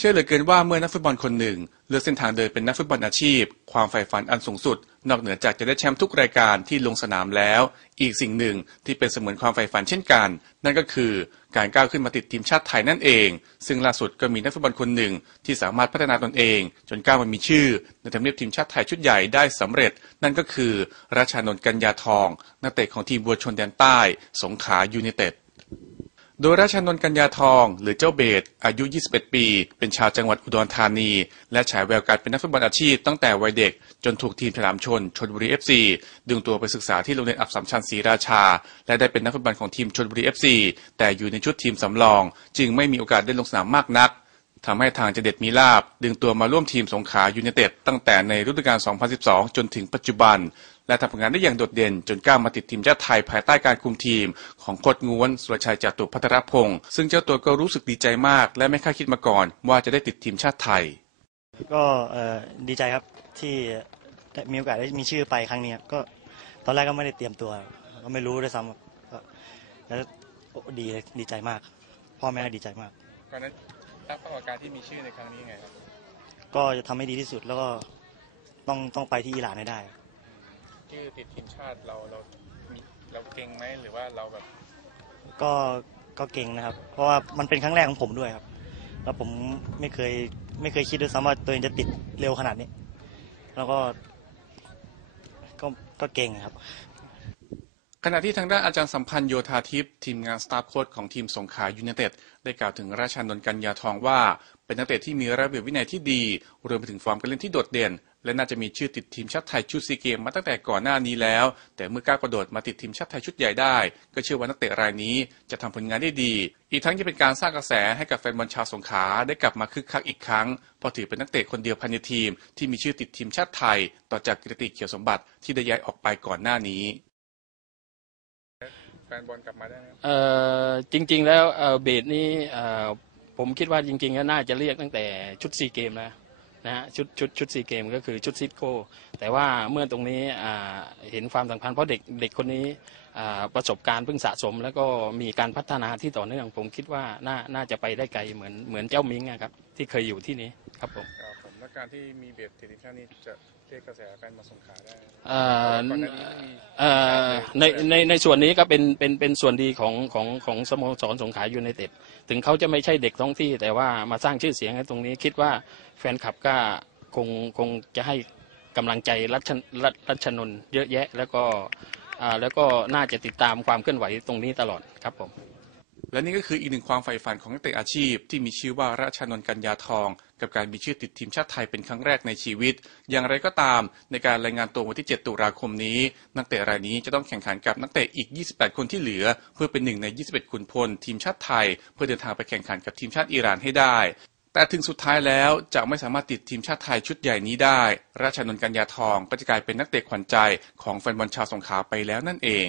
เชื่อเหลือเกินว่าเมื่อนักฟุตบอลคนหนึ่ง เลือกเส้นทางเดินเป็นนักฟุตบอลอาชีพ ความใฝ่ฝันอันสูงสุด นอกเหนือจากจะได้แชมป์ทุกรายการที่ลงสนามแล้ว อีกสิ่งหนึ่งที่เป็นเสมือนความใฝ่ฝันเช่นกัน นั่นก็คือการก้าวขึ้นมาติดทีมชาติไทยนั่นเอง ซึ่งล่าสุดก็มีนักฟุตบอลคนหนึ่ง ที่สามารถพัฒนาตนเอง จนก้าวมามีชื่อในทำเนียบทีมชาติไทยชุดใหญ่ได้สำเร็จ นั่นก็คือ ราชานนท์กัญญาทอง นักเตะของทีมบัวชนแดนใต้ สงขลายูไนเต็ด โดยราชานนท์กัญญาทอง หรือเจ้าเบสอายุ 21 ปี เป็นชาวจังหวัดอุดรธานี และฉายแววการเป็นนักฟุตบอลอาชีพตั้งแต่วัยเด็ก จนถูกทีมฉลามชนชนบุรีเอฟซีดึงตัวไปศึกษาที่โรงเรียนอับสัมชัญศรีราชา และได้เป็นนักฟุตบอลของทีมชนบุรีเอฟซีแต่อยู่ในชุดทีมสำรอง จึงไม่มีโอกาสได้ลงสนามมากนักทำให้ทางเจเด็ดมีลาบ ดึงตัวมาร่วมทีมสงขลายูไนเต็ดตั้งแต่ในฤดูกาล 2012 จนถึงปัจจุบัน และทำผลงานได้อย่างโดดเด่น จนก้าวมาติดทีมชาติไทยภายใต้การคุมทีม ของโค้ชง้วนสุรชัยจตุพัทรพงศ์ซึ่งเจ้าตัวก็รู้สึกดีใจมาก และไม่คาดคิดมาก่อน ว่าจะได้ติดทีมชาติไทย ก็เอ่อดีใจครับที่ได้มีโอกาสได้มีชื่อไปครั้งนี้ครับก็ตอนแรกก็ไม่ได้เตรียมตัวครับก็ไม่รู้ด้วยซ้ำครับก็แล้วโอ้ดีเลยดีใจมาก พ่อแม่ก็ดีใจมากตอนนั้นรับประกอบการที่มีชื่อในครั้งนี้ไงครับก็จะทำให้ดีที่สุดแล้วก็ต้องต้องไปที่อิหร่านให้ได้ครับ ชื่อติดทีมชาติเราเรามีเราเก่งไหมหรือว่าเราแบบ ก็ก็เก่งนะครับ เพราะว่ามันเป็นครั้งแรกของผมด้วยครับ แล้วผมไม่เคยไม่เคยคิดด้วยซ้ำว่าตัวเองจะติดเร็วขนาดนี้ แล้วก็ก็ก็เก่งครับ ขณะที่ทางด้านอาจารย์สัมพันธ์โยธาทิพย์ทีมงานสตาฟโค้ชของทีมสงขลายูไนเต็ดได้กล่าวถึงราชานนท์กัญญาทองว่า เป็นนักเตะที่มีระเบียบวินัยที่ดี รวมไปถึงฟอร์มการเล่นที่โดดเด่น และน่าจะมีชื่อติดทีมชาติไทยชุดซีเกมมาตั้งแต่ก่อนหน้านี้แล้ว แต่เมื่อก้าวกระโดดมาติดทีมชาติไทยชุดใหญ่ได้ ก็เชื่อว่านักเตะรายนี้จะทำผลงานได้ดี อีกทั้งยังเป็นการสร้างกระแสให้กับแฟนบอลชาวสงขลาได้กลับมาคึกคักอีกครั้งเพราะถือเป็นนักเตะคนเดียวภายในทีม ที่มีชื่อติดทีมชาติไทย ต่อจากกิรติเขียวสมบัติที่ได้ย้ายออกไปก่อนหน้านี้แฟนบอลกลับมาได้ไหมเอ่อจริง ๆ แล้วเอ่อเบสนี้เอ่อผมคิดว่าจริงๆก็น่าจะเรียกตั้งแต่ชุดซีเกมแล้ว นะฮะชุดชุดชุดซีเกมก็คือชุดซิดโก้แต่ว่าเมื่อตรงนี้เห็นความสำคัญเพราะเด็กเด็กคนนี้ประสบการณ์เพิ่งสะสม แล้วก็มีการพัฒนาที่ต่อเนื่องผมคิดว่าน่าน่าจะไปได้ไกลเหมือนเหมือนเจ้ามิงนะครับที่เคยอยู่ที่นี้ครับผม และการที่มีเบสติดทีมชาตินี้จะเรียกกระแสแฟนมาสงขลาได้เอ่อก่อนหน้านี้ไม่มีเอ่อในในในส่วนนี้ก็เป็นเป็นเป็นส่วนดีของของของสโมสรสงขลายูไนเต็ดถึงเขาจะไม่ใช่เด็กท้องที่ แต่ว่ามาสร้างชื่อเสียงให้ตรงนี้คิดว่าแฟนคลับก็คงคงจะให้กำลังใจรัชรัชรัชนนท์เยอะแยะ แล้วก็อ่าแล้วก็น่าจะติดตามความเคลื่อนไหวตรงนี้ตลอดครับผม และนี่ก็คืออีกหนึ่งความใฝ่ฝันของนักเตะอาชีพ ที่มีชื่อว่าราชานนท์กัญญาทอง กับการมีชื่อติดทีมชาติไทยเป็นครั้งแรกในชีวิต อย่างไรก็ตาม ในการรายงานตัววันที่ 7 ตุลาคมนี้ นักเตะรายนี้จะต้องแข่งขันกับนักเตะอีก 28 คนที่เหลือ เพื่อเป็นหนึ่งใน 21 ขุนพลทีมชาติไทย เพื่อเดินทางไปแข่งขันกับทีมชาติอิหร่านให้ได้ แต่ถึงสุดท้ายแล้วจะไม่สามารถติดทีมชาติไทยชุดใหญ่นี้ได้ ราชานนท์กัญญาทองก็จะกลายเป็นนักเตะขวัญใจของแฟนบอลชาวสงขลาไปแล้วนั่นเอง